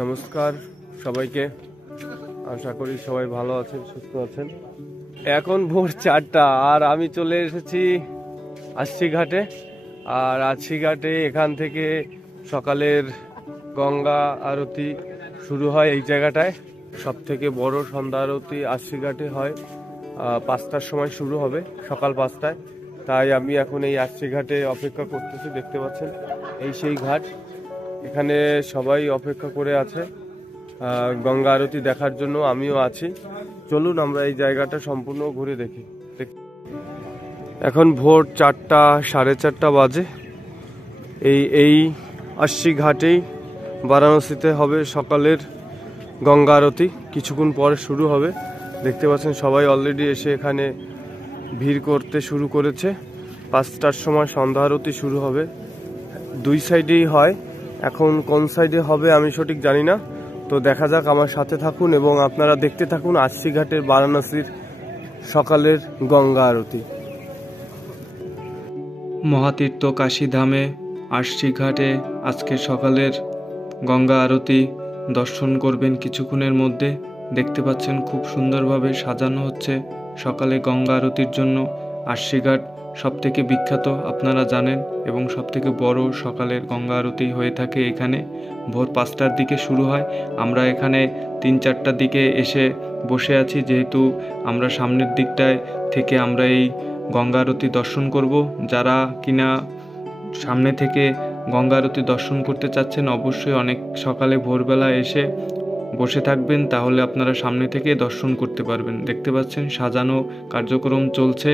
নমস্কার সবাইকে, আশা করি সবাই ভালো আছেন, সুস্থ আছেন। এখন ভোর 4টা আর আমি চলে এসেছি আশি ঘাটে। আর আশি ঘাটে এখান থেকে সকালের গঙ্গা আরতি শুরু হয়। এই জায়গাটায় সব থেকে বড় সন্ধ্যা আরতি আশি ঘাটে হয়। 5টার সময় শুরু হবে, সকাল 5টায়। তাই আমি এখন এই আশি ঘাটে অপেক্ষা করতেছি। দেখতে পাচ্ছেন এই সেই ঘাট, এখানে সবাই অপেক্ষা করে আছে গঙ্গা আরতি দেখার জন্য। আমিও আছি, চলুন আমরা এই জায়গাটা সম্পূর্ণ ঘুরে দেখি। এখন ভোর 4টা, 4:30 বাজে। এই আশি ঘাটেই বারাণসীতে হবে সকালের গঙ্গা আরতি, কিছুক্ষণ পরে শুরু হবে। দেখতে পাচ্ছেন সবাই অলরেডি এসে এখানে ভিড় করতে শুরু করেছে। 5টার সময় সন্ধ্যা আরতি শুরু হবে। দুই সাইডেই হয়, এখন কোন সাইডে হবে আমি সঠিক জানি না। তো দেখা যাক, আমার সাথে থাকুন এবং আপনারা দেখতে থাকুন আশি ঘাটের বারাণসীর সকালের গঙ্গা আরতি। মহাতীর্থ কাশীধামে আশি ঘাটে আজকে সকালের গঙ্গা আরতি দর্শন করবেন কিছুক্ষণের মধ্যে। দেখতে পাচ্ছেন খুব সুন্দরভাবে সাজানো হচ্ছে সকালে গঙ্গা আরতির জন্য। আশি ঘাট সবথেকে বিখ্যাত আপনারা জানেন, এবং সবথেকে বড় সকালের গঙ্গা আরতি হয়ে থাকে এখানে। ভোর 5টার দিকে শুরু হয়। আমরা এখানে 3-4টার দিকে এসে বসে আছি, যেহেতু আমরা সামনের দিকটায় থেকে আমরা এই গঙ্গা আরতি দর্শন করব। যারা কিনা সামনে থেকে গঙ্গা আরতি দর্শন করতে চাচ্ছেন, অবশ্যই অনেক সকালে ভোরবেলা এসে বসে থাকবেন, তাহলে আপনারা সামনে থেকে দর্শন করতে পারবেন। দেখতে পাচ্ছেন সাজানো কার্যক্রম চলছে।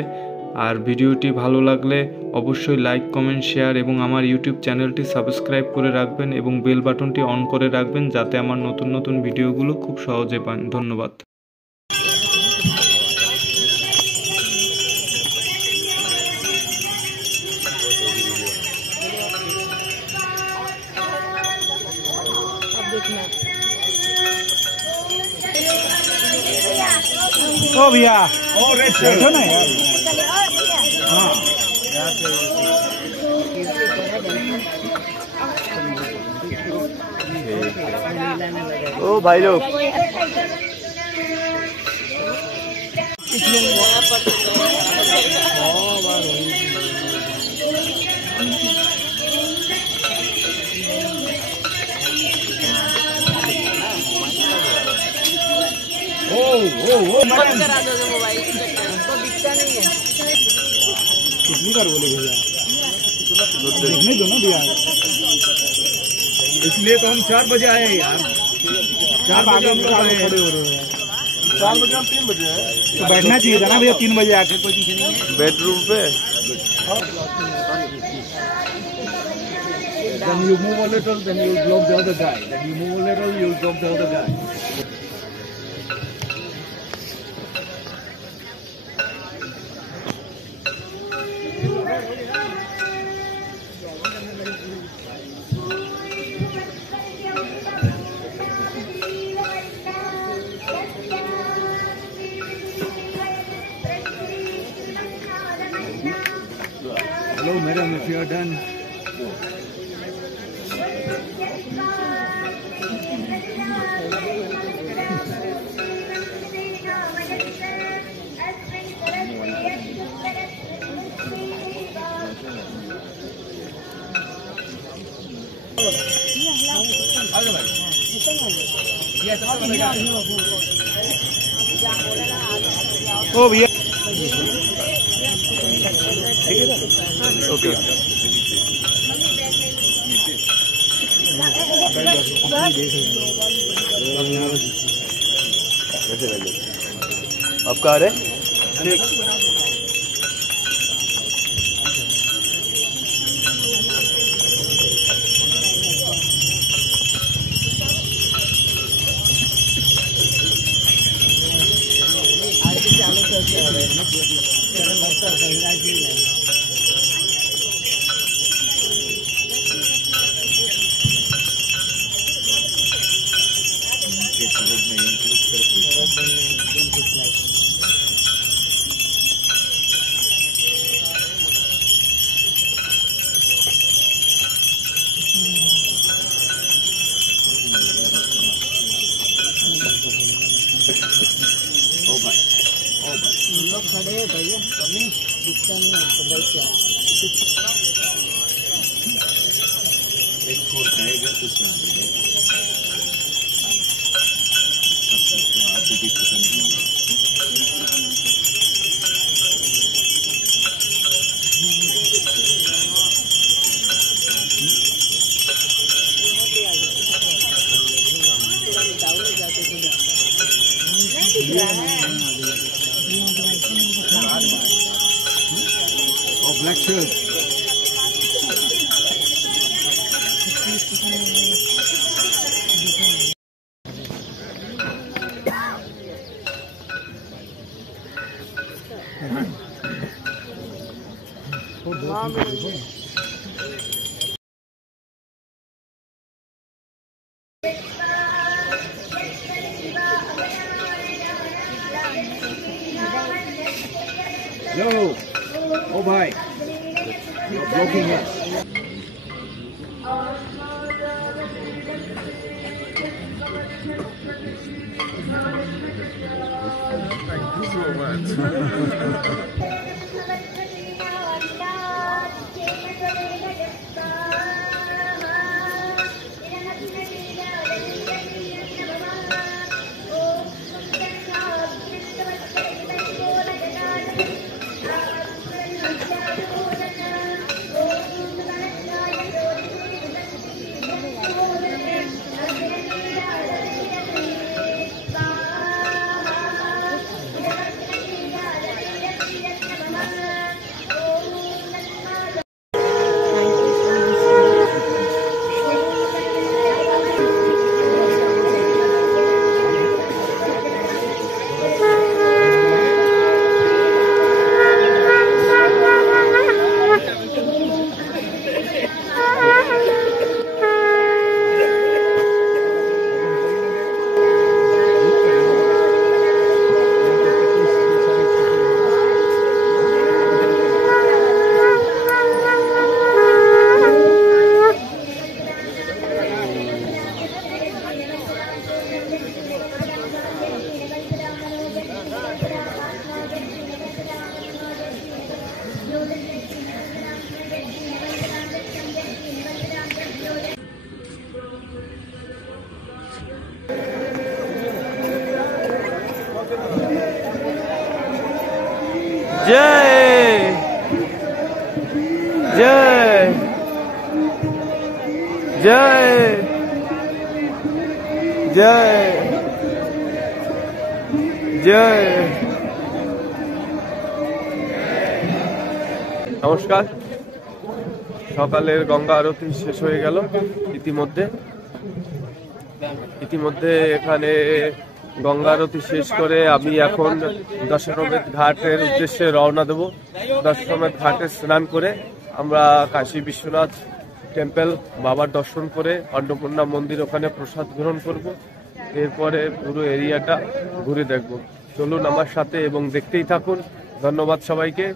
আর ভিডিওটি ভালো লাগলে অবশ্যই লাইক, কমেন্ট, শেয়ার এবং আমার ইউটিউব চ্যানেলটি সাবস্ক্রাইব করে রাখবেন এবং বেল বাটনটি অন করে রাখবেন, যাতে আমার নতুন নতুন ভিডিওগুলো খুব সহজে পান। ধন্যবাদ। ओ भैया बैठो ना यार। हाँ ओ भाई लोग, करा दो मोबाइल, उसको दिखता नहीं है। कितनी बार बोले भैया, देखने दो ना भैया। इसलिए तो हम 4 बजे आए यार। 4 बजे हम लोग खड़े हो रहे हैं। 4 बजे हम 3 बजे आए, तो बैठना चाहिए था ना भैया 3 बजे आके। कोई चीज नहीं है बेडरूम पे। Then you move a little, then you block the other guy. Then you move a little, you block the other guy. Hello madam, if you are done. ओ भैया ओके, आपका आ रहे ठीक। Black shirt. Yo, oh bhai, you're blocking us. जय जय जय जय जय নমস্কার। সকালের গঙ্গা আরতি শেষ হয়ে গেল ইতিমধ্যে এখানে গঙ্গা আরতি শেষ করে আমি এখন দশাশ্বমেধ ঘাটের উদ্দেশ্যে রওনা দেব। দশাশ্বমেধ ঘাটে স্নান করে আমরা কাশী বিশ্বনাথ টেম্পল বাবার দর্শন করে অন্নপূর্ণা মন্দির ওখানে প্রসাদ গ্রহণ করব। এরপরে পুরো এরিয়াটা ঘুরে দেখব। চলুন আমার সাথে এবং দেখতেই থাকুন। ধন্যবাদ সবাইকে।